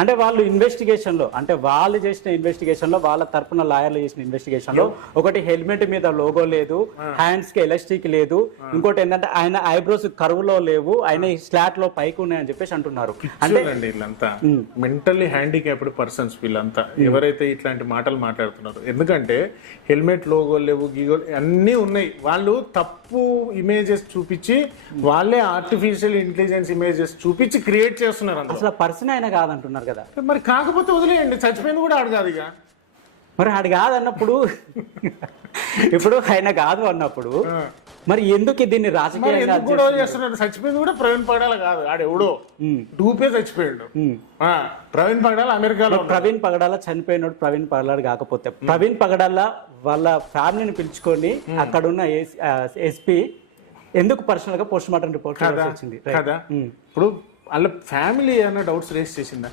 అంటే వాళ్ళు ఇన్వెస్టిగేషన్ లో, అంటే వాళ్ళు చేసిన ఇన్వెస్టిగేషన్ లో, వాళ్ళ తరపున లాయర్లు చేసిన ఇన్వెస్టిగేషన్ లో ఒకటి హెల్మెట్ మీద లోగో లేదు, హ్యాండ్స్ కి ఎలాస్టిక్ లేదు, ఇంకోటి ఏంటంటే ఆయన ఐబ్రోస్ కరువులో లేవు, ఆయన స్లాట్ లో పైకి ఉన్నాయని చెప్పేసి అంటున్నారు. అంటే వీళ్ళంతా మెంటల్లీ హ్యాండిక్యాప్డ్ పర్సన్స్ వీళ్ళంతా ఎవరైతే ఇట్లాంటి మాటలు మాట్లాడుతున్నారు. ఎందుకంటే హెల్మెట్ లోగో లేవు, గీగో అన్నీ ఉన్నాయి. వాళ్ళు తప్పు ఇమేజెస్ చూపించి వాళ్ళే ఆర్టిఫిషియల్ ఇంటెలిజెన్స్ ఇమేజెస్ చూపించి క్రియేట్ చేస్తున్నారు. అసలు పర్సన్ అయినా కాదంటున్నారు కదా. మరి కాకపోతే వదిలేయండి, చచ్చిపోయింది కూడా ఆడు కాదు. ఇక మరి ఆడు కాదన్నప్పుడు ఇప్పుడు ఆయన కాదు అన్నప్పుడు మరి ఎందుకు దీన్ని రాజకీయంగా గొడవ చేస్తున్నారు? చచ్చిపోయింది కూడా ప్రవీణ్ పగడాల కాదు, ఆడు ఎవడో డూపే చచ్చిపోయాడు. ప్రవీణ్ పగడాల అమెరికాలో. ప్రవీణ్ పగడాల చనిపోయినాడు ప్రవీణ్ పగడాల కాకపోతే ప్రవీణ్ పగడాల వాళ్ళ ఫ్యామిలీని పిలుచుకొని అక్కడున్న ఎస్పీ ఎందుకు పర్సనల్ గా పోస్ట్ మార్టం రిపోర్ట్ వచ్చింది కదా. ఇప్పుడు వాళ్ళ ఫ్యామిలీ ఏమైనా డౌట్స్ రేస్ చేసిందా?